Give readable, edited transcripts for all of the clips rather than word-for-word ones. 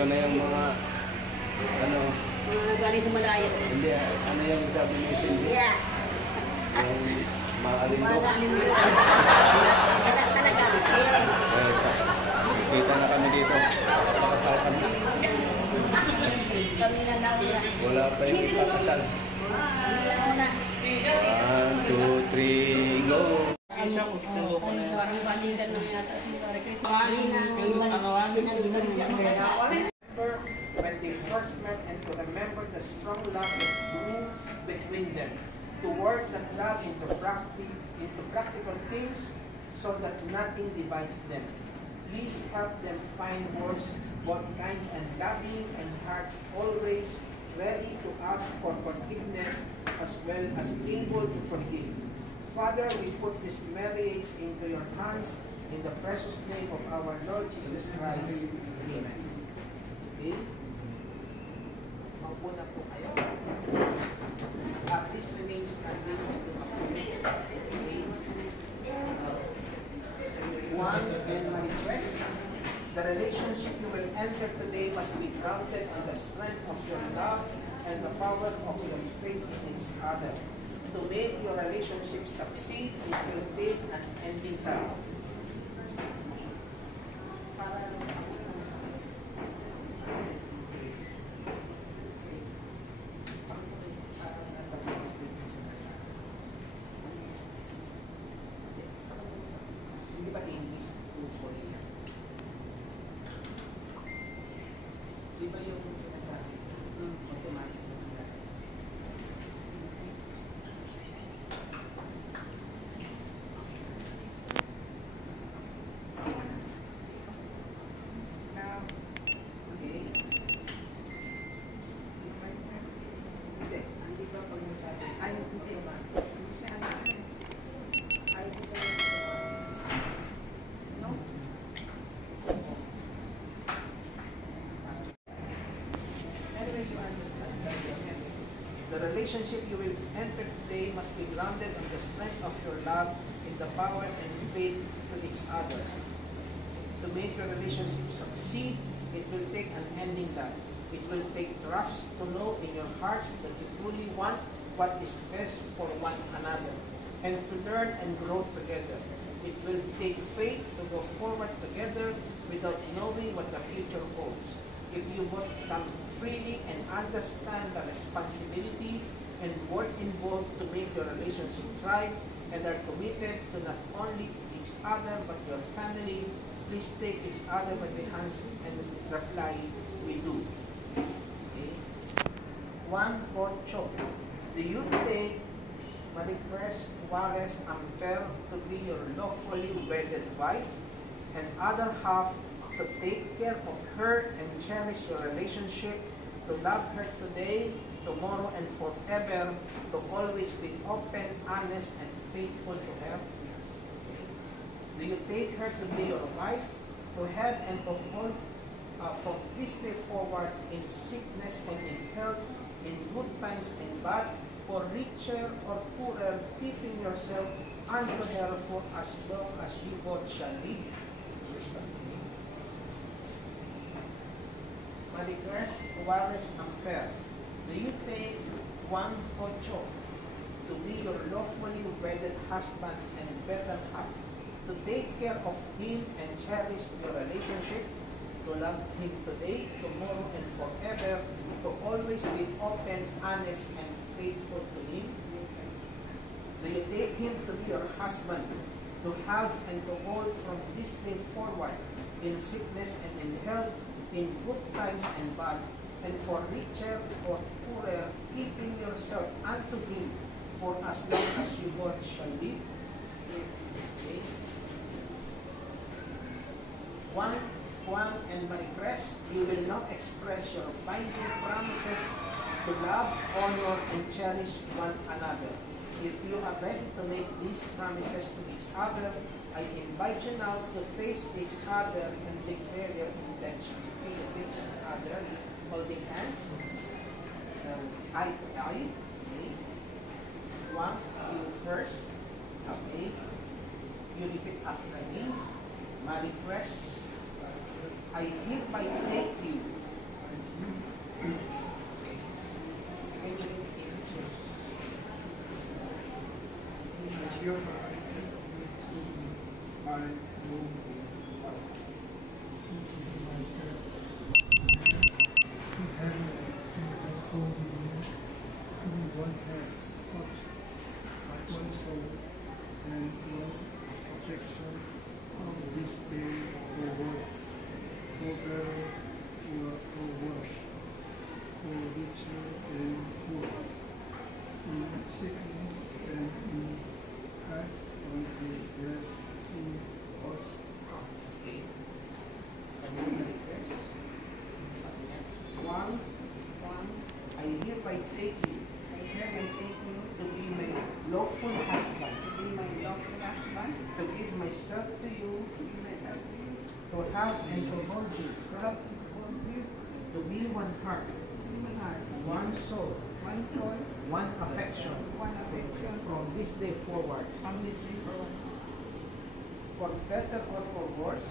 Ito na yung mga, ano, Mga galing sa malayo. hindi, ano yung sabi ni Cindy? Yeah. Yung mga alindog. Mga alindog. Talaga. Kita na kami dito. Kami na nauna. Wala pa yung ipakasal. 1, 2, 3, go! Balikan na yata. When they first met, and to remember the strong love that grew between them, to work that love into practical things so that nothing divides them. Please help them find words both kind and loving, and hearts always ready to ask for forgiveness as well as able to forgive. Father, we put this marriage into your hands in the precious name of our Lord Jesus Christ. Amen. Okay? Maupo na po kayo. Please remain standing. Okay? One, and my request, the relationship you will enter today must be grounded on the strength of your love and the power of your faith in each other. To make your relationship succeed, it will take an ending time. Hindi ba English to Korea? Di ba yung sinasabi? Automatic. The relationship you will enter today must be grounded on the strength of your love in the power and faith to each other. To make your relationship succeed, it will take an ending love. It will take trust to know in your hearts that you truly want what is best for one another, and to learn and grow together. It will take faith to go forward together without knowing what the future holds. If you both come freely and understand the responsibility and work involved to make your relationship thrive, and are committed to not only each other but your family, please take each other by the hands and reply, "We do." Okay? 1-8. Do you take Maricruz Juarez Amper to be your lawfully wedded wife, and other half to take care of her and cherish your relationship, to love her today, tomorrow, and forever, to always be open, honest, and faithful to her? Yes. Do you take her to be your wife, to have and to hold from this day forward in sickness and in health, in good times and bad, for richer or poorer, keeping yourself unto her for as long as you both shall live? Maricruz Juarez Amper, do you take 1-8 to be your lawfully wedded husband and better half, to take care of him and cherish your relationship, to love him today, tomorrow, and forever, to always be open, honest, and faithful to him? Do you take him to be your husband, to have and to hold from this day forward, in sickness and in health, in good times and bad, and for richer or poorer, keeping yourself unto him for as long as you both shall live? Okay. Juan and Maricruz, you will now express your binding promises to love, honor, and cherish one another. If you are ready to make these promises to each other, I invite you now to face each other and declare your intentions. Okay, each other, holding hands, eye to eye. Okay. One, you first. Okay. You repeat after me. Maricruz, I hereby take you Hereby I will teaching myself to have a holy year, to be one head, one soul, and one protection of this day or work, for better or worse, for richer and poorer, in sickness and in Christ until death to us part. Okay. Kami na request. Sabi niya, one, I hereby take you to be my lawful husband, to give myself to you, to have and to hold you, to be one heart, one soul, one affection, from this day forward, for better or for worse,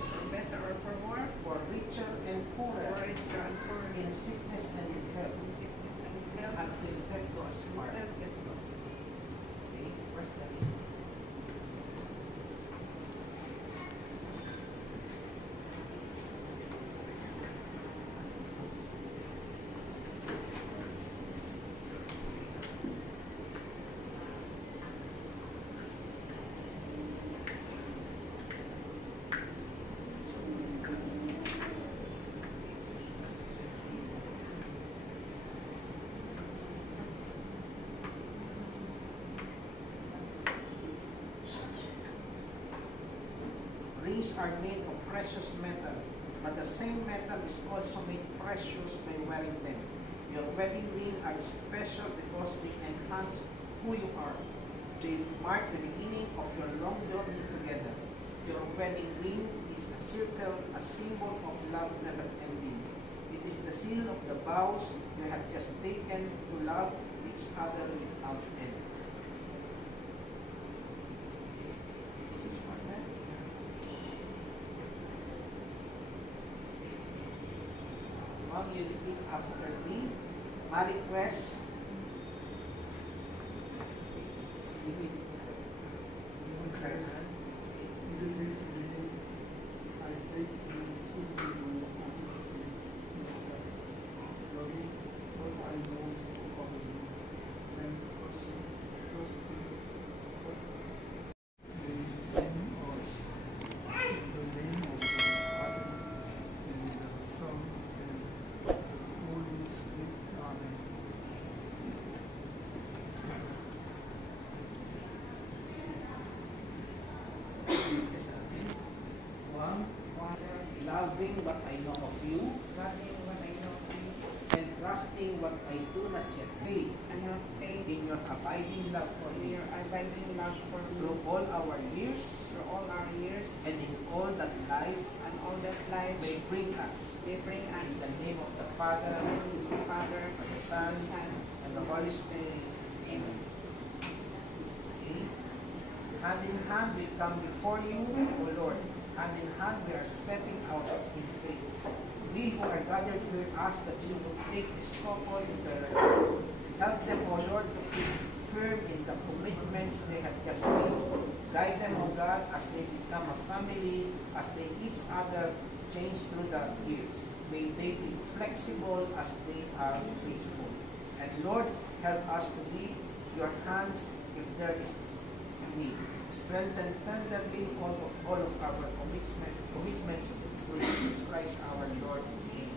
for richer and poorer, in sickness and in health, until death do us part. Okay, where's the link? Rings are made of precious metal, but the same metal is also made precious by wearing them. Your wedding ring are special because they enhance who you are. They mark the beginning of your long journey together. Your wedding ring is a circle, a symbol of love never ending. It is the seal of the vows you have just taken to love each other without end. This is for that. Now you repeat after me. My request. Christ, in this day I take you to be yourself, loving what I know of you, and trusting what they bring us. In the name of the Father, and the Son, and the Holy Spirit. Amen. One, loving what I know of you, and trusting what I do not yet feel, in your abiding love for me, through all our years, and in all that life may bring us. In the name of the Father, and the Son, and the Holy Spirit. Amen. Okay. Hand in hand we come before you, O Lord. Hand in hand we are stepping out in faith. We who are gathered here ask that you will take this couple in their hands. Help them, O Lord, to keep firm in the commitments they have just made. Guide them, O God, as they become a family, as they each other change through the years. May they be flexible as they are faithful. And Lord, help us to be your hands if there is a need. Strengthen tenderly all of our commitments through Jesus Christ our Lord. Amen.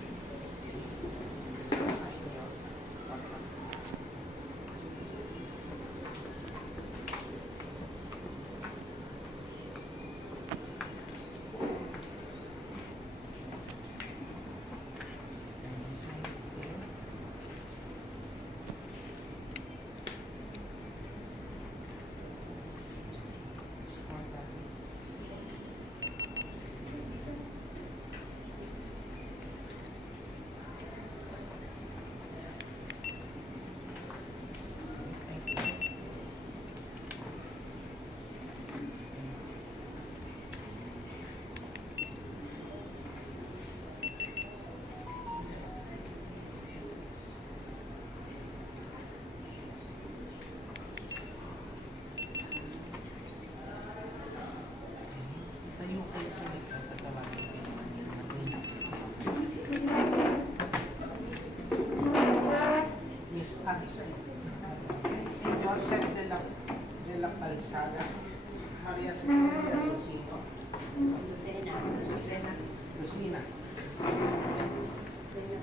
Miss Joseph de la Calzada, Maria Cecilia Lucino, Lucena. Lucina, Lucena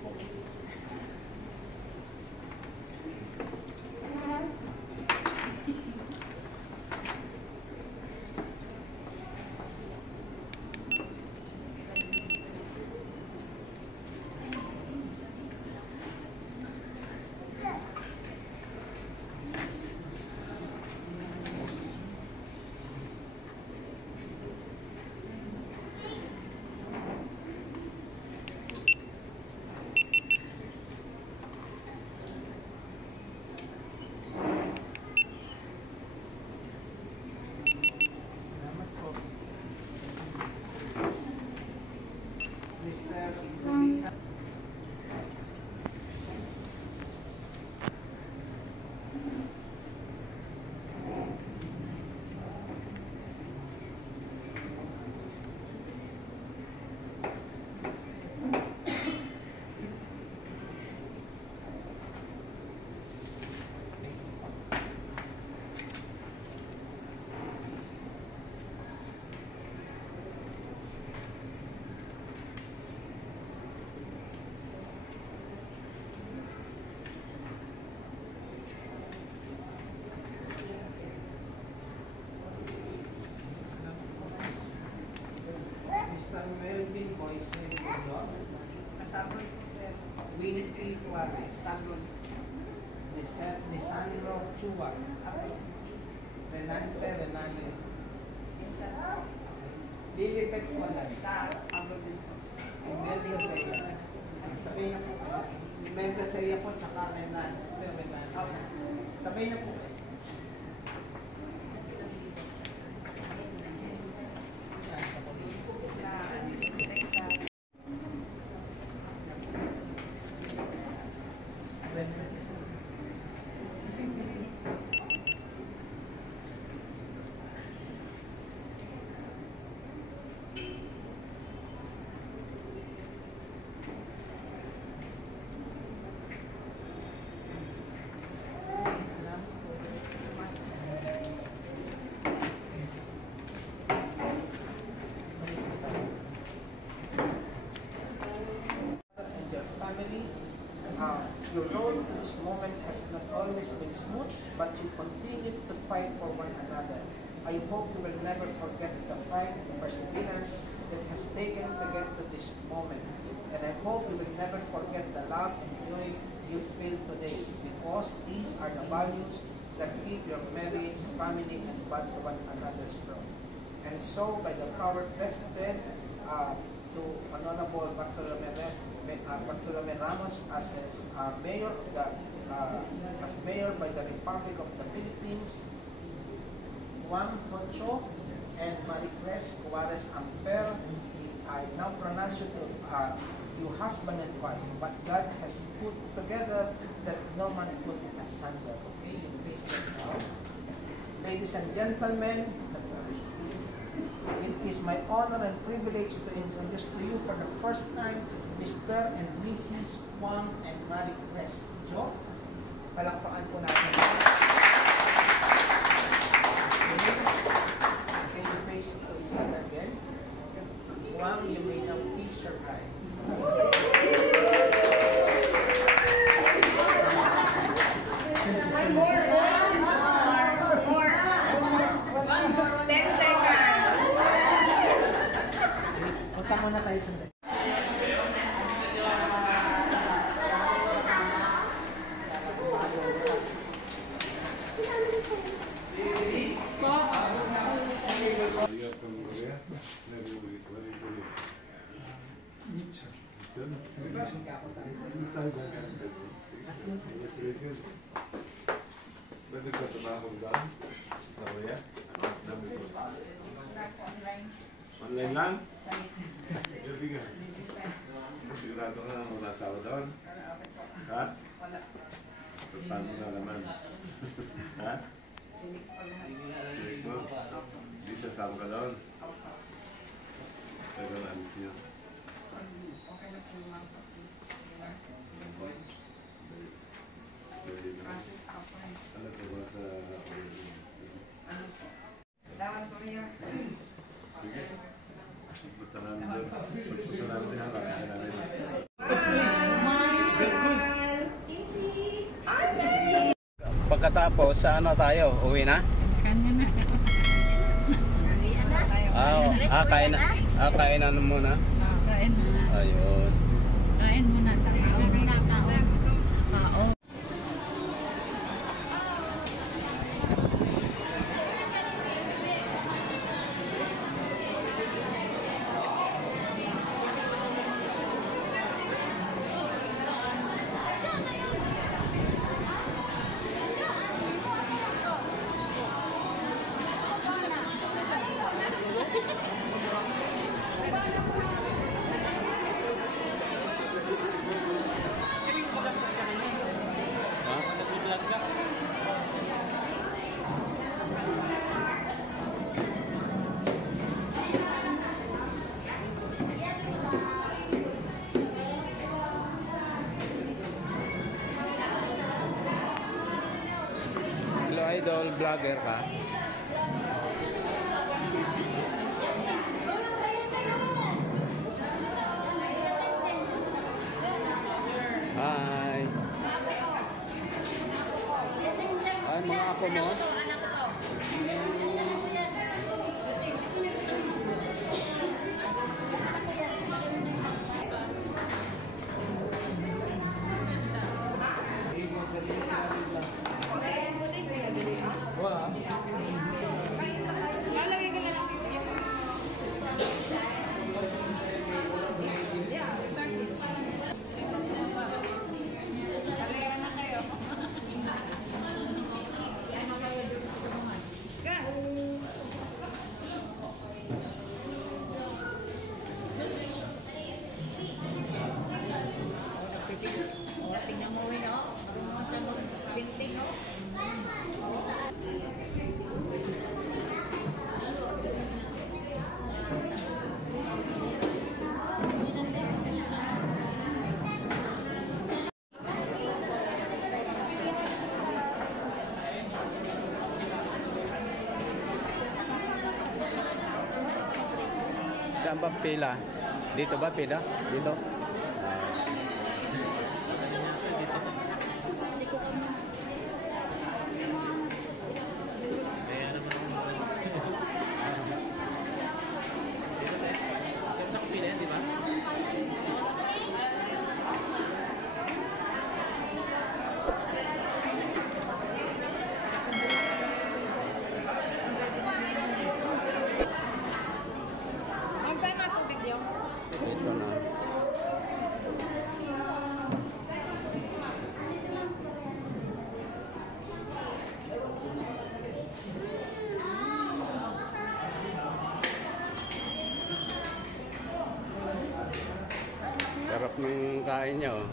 po. salamat po. Mr. Ibrahim. Mr. Melvin Moise Mundo, Kasabot po, sir. Winnie Juarez, Lisandro Chua, Renante Renale, Minsan, Lilibet Walan, sa abroad din po. Imelda Saya. Sabihin na po kayo. Imelda Saya po, tsaka Renante Renale. Sabihin na po kayo. Sa Texas. And your family, your road to this moment has not always been smooth, but you continue to fight for one another. I hope you will never forget the fight and perseverance that has taken to get to this moment. And I hope you will never forget the love and joy you feel today, because these are the values that keep your marriage, family, and bond to one another strong. And so, by the power vested to Honorable Bartolome Ramos as mayor of the as mayor by the Republic of the Philippines, Juan Concho and Maricres Juarez Amper, I now pronounce you to you husband and wife, but God has put together that no man put asunder. Okay, you please stand out. Ladies and gentlemen, it is my honor and privilege to introduce to you for the first time Mr. and Mrs. Juan and Marie Crespo. Palakpakan po natin. Can you face to each other again? Juan, you may now kiss your bride. One more. 10 seconds. Punta muna tayo sa Pwede ka trabaho lang? Sabi ya? Online lang? Hindi nga. Sigurado ka na wala asawa doon? Ha? Wala. Paano na naman? Ha? Sinig po lahat. Sinig mo? Hindi sasama ka doon? Opo. Tagal alis niya. Okay na po yung mga process ako eh. Ano ko ba sa... Ano po? Dapat po rin yung... Sige. Punta namin doon. Punta namin din ang kakain namin. Pagkatapos, sa ano tayo? Uwi na? Kain na. Kain na muna. Kain muna. Ayun. Kain muna tayo. Oo. Hello, idol. Vlogger ka? Hi. Ay, mga ako mo? Yeah, we start this. Kalera na kayo. Tingnan mo rin, oh. Marunong sa binting, oh. Saan ba pila? Dito ba pila? Dito? Ma'am, saan na tubig niyo? Dito na. Sarap ng kain niya, oh.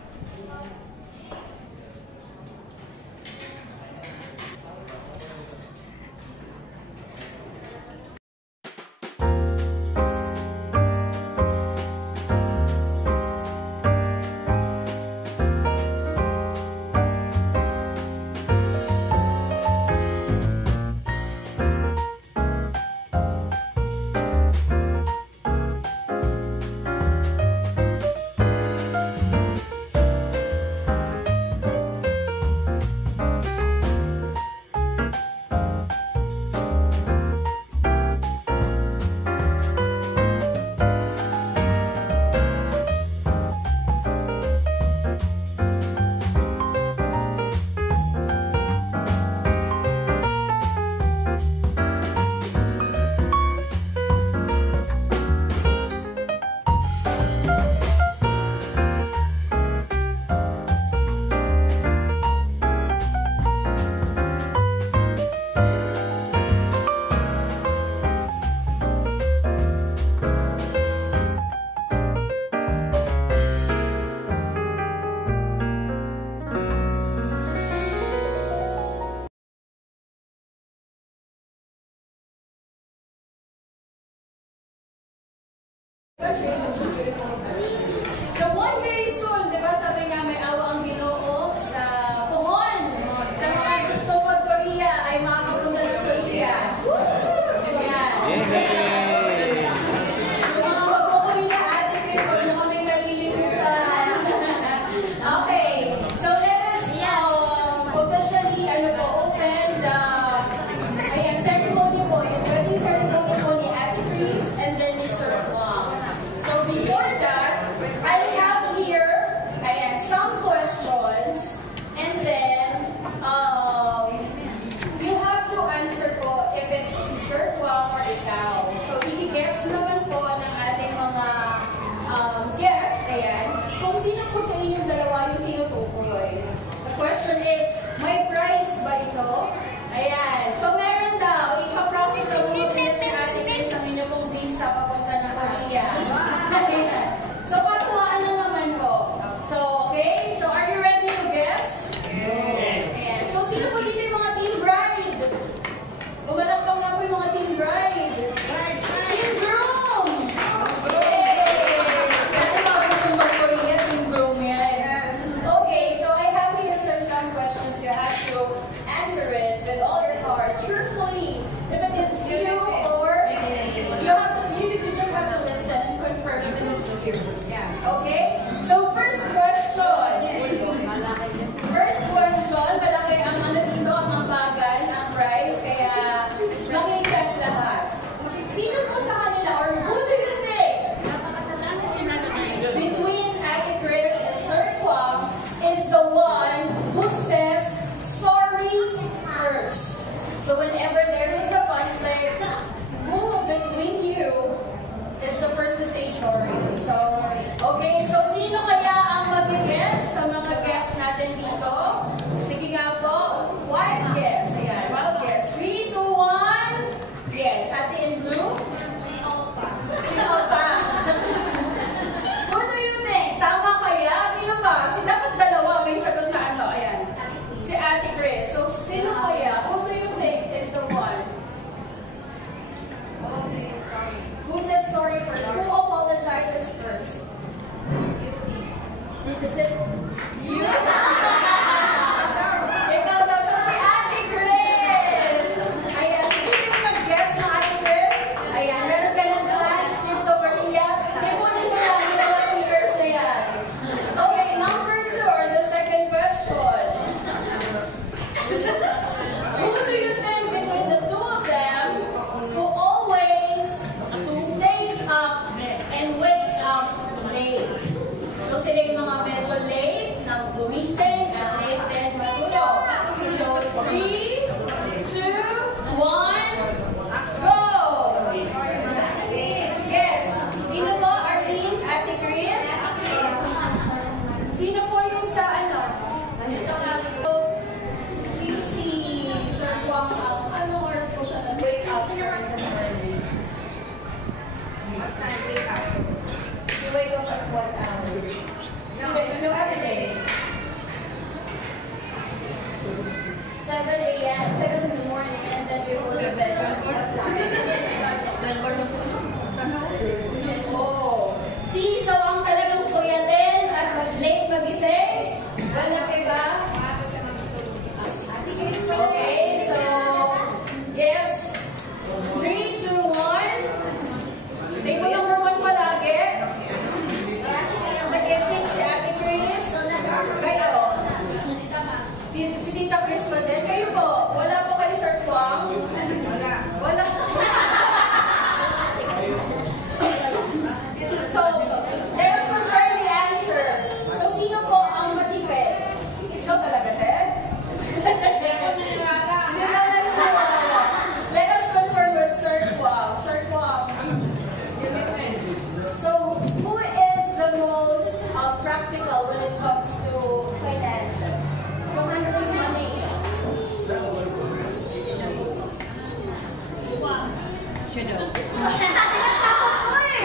Congratulations, beautiful touch. So one day soon, di ba sabi nga may awa ang Ginoo sa puhon. Sa mga gusto mag-Korea ay makakapunta ng Korea. Yan. Yay! Yung mga mag-Korea, Ate Chris, huwag na kami kalilimutan. Okay, so let us officially open the ceremony po, yung wedding ceremony po ni Ate Chris and then ni Sir Wang. So before that, I have here some questions, and then you have to answer po if it's si Sir Wang or ikaw. So i-guess naman po ng ating mga guest, kung sino po sa inyong dalawa yung tinutukoy. The question is, may prize ba ito? Ayan. So meron daw, ipaprocess na po sa ating Chris ang inyong pong visa papunta ng Korea. Ayan. So katuwaan lang naman po. So, okay? So, are you ready to guess? Yes! Ayan. So, sino po dito yung mga team bride? Bumalakbang na po yung mga team bride. Team groom! Yes! Siyempre mga gusto mag-Korea, team groom yan. Okay, so I have here some questions you have to answer it with all your heart, truthfully. If it is you or you just have to listen and confirm if it's you. Okay? So first question. First question, malaki ang dito, ang ambagan, ang prize, kaya makikat lahat. Sino po sa kanila, or who do you think between Ate Chris and Sir Kwang is the one who says sorry first? So whenever there is a conflict, who between you is the first to say sorry? So, okay, so sino kaya ang mag-guess sa mga guests natin dito? Sige nga po, wild guess. Ayan, wild guess. 3, 2, 1. Yes, Ate in blue? Si Opa. Who do you think? Tama kaya? Sino ba? Dapat dalawa may sagot na ano. Ayan. Si Ate Chris. So, sino kaya? Who do you think is the one? Who says sorry first? Who apologizes first? Is it you? Ikaw daw. So, si Ate Chris. Ayan. So, sino yung nag-guess na Ate Chris? Ayan. Meron ka ng chance. Crypto Maria. Ipunin mo lang yung mga stickers na yan. Okay. Number 2, or the second question. Who do you think between the two of them who always stays up and wakes up late? So sila yung mga medyo late na gumising at late din matulog. So 3, 2, 1, go! Yes. Sino po? Arlene? Ate Chris? Sino po yung sa ano? So, si Sir Kwang, anong oras po siya nag-wake up in the morning? You wake up at what hour? No, every day. 7 a.m., 7 in the morning, and then we go to bed at what time? Oh. See, so ang talagang kuyatin at late magising, wala iba? Okay, so, guess, 3, 2, 1. May po number 1 palagi. Sa guessing, si Ate Chris. Kayo. Si Tita Chris pa din. Kayo po, wala po kayo, Sir Kwang? Wala. So, let us confirm the answer. So, sino po ang matipid? Ikaw talaga, Ted? Let us confirm with Sir Kwang. Sir Kwang. So, who is the most practical when it comes to finances? To handling money. Natakot mo eh!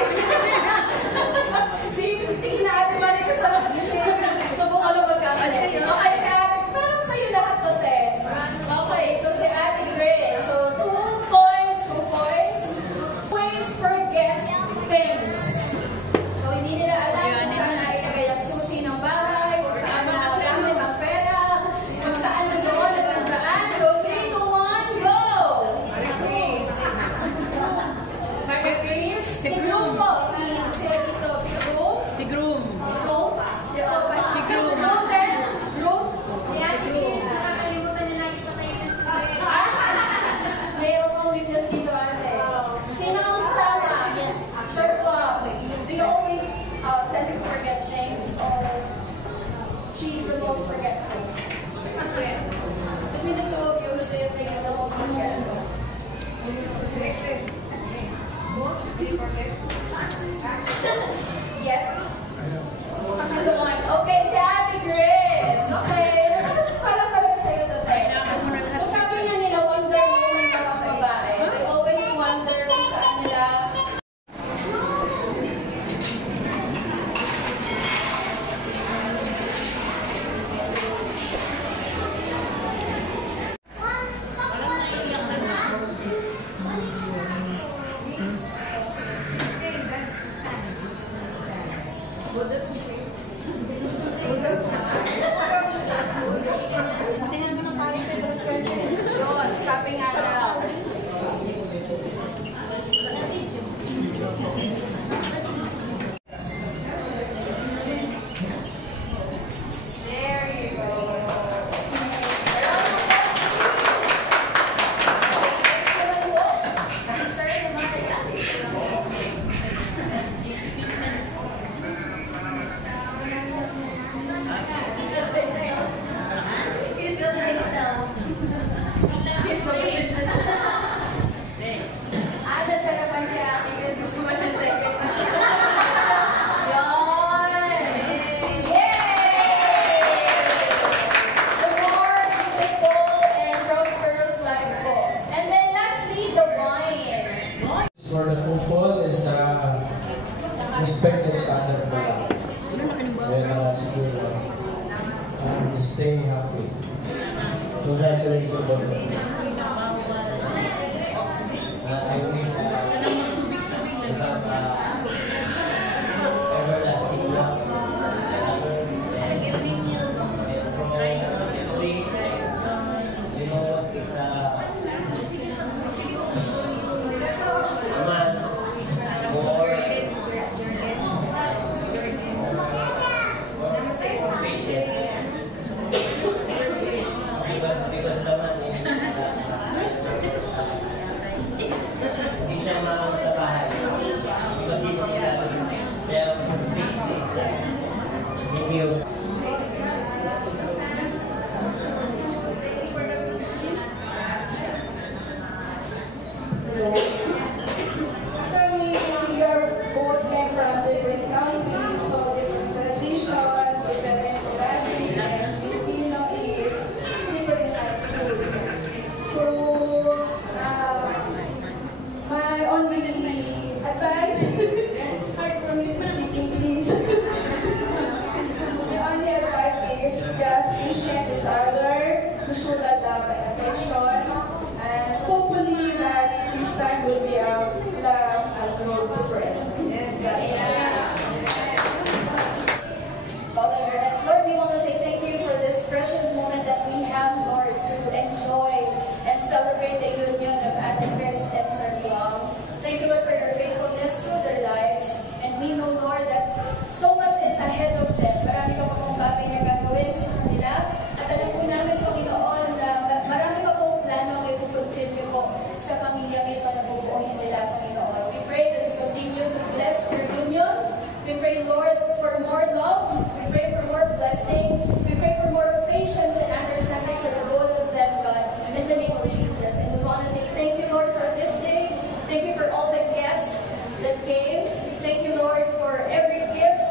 Tingin na Ate Mari ka sa subukan mo magkamali. Okay, si Ate, parang sa'yo lahat to, Te. Okay, so si Ate Grace. So, 2 points. Always forgets things. she's the most forgetful? Between the two of you, who do you think is the most forgetful? Yes? She's the one. Okay, si Ate Grace. Okay. Parang talaga sa'yo to, te. So sabi nga nila, Wonder Woman daw ang babae. They always wonder kung saan nila. Yun, sabi nga daw. There you go. Nasarapan si Ate Chris. Gusto mo ng second. Yun! Yay! The more beautiful and prosperous life ko. And then lastly, the wine. For the couple is respect each other po lang. Kaya siguro stay happy. Congratulations po. I wish you have everlasting love. You know what is a man more patient. Because the man hindi siya mahal sa bahay. Kasi kaya busy. Thank you. Actually, we are both came from different countries, so different traditions, different values, and Filipino is different attitude. So, my only advice, hard for me to speak English. My only advice is just appreciate each other, to show that love and affection, and hopefully that this time will be a love and growth to forever. That's Bow down your heads. Lord, we want to say thank you for this precious moment that we have, Lord, to enjoy and celebrate the union of Ate Chris and Sir Juan. Thank you, Lord, for your faithfulness to their lives. And we know, Lord, that so much is ahead of them. Marami ka pa pong bagay na gagawin sa kanila. At alam po namin, Panginoon, na marami pa pong plano ang ipufulfill niyo po sa pamilyang ito na bubuohin nila, Panginoon. We pray that you continue to bless your union. We pray, Lord, for more love. We pray for more blessing. We pray for more patience and understanding for the both of them, God, in the name of Jesus. And we want to say thank you, Lord, for this day. Thank you for all the guests that came. Thank you, Lord, for every gift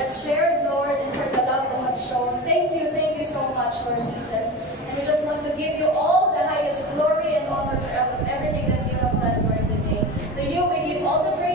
that's shared, Lord, and for the love that have shown. Thank you so much, Lord Jesus. And we just want to give you all the highest glory and honor for everything that you have done, Lord, today. To you we give all the praise.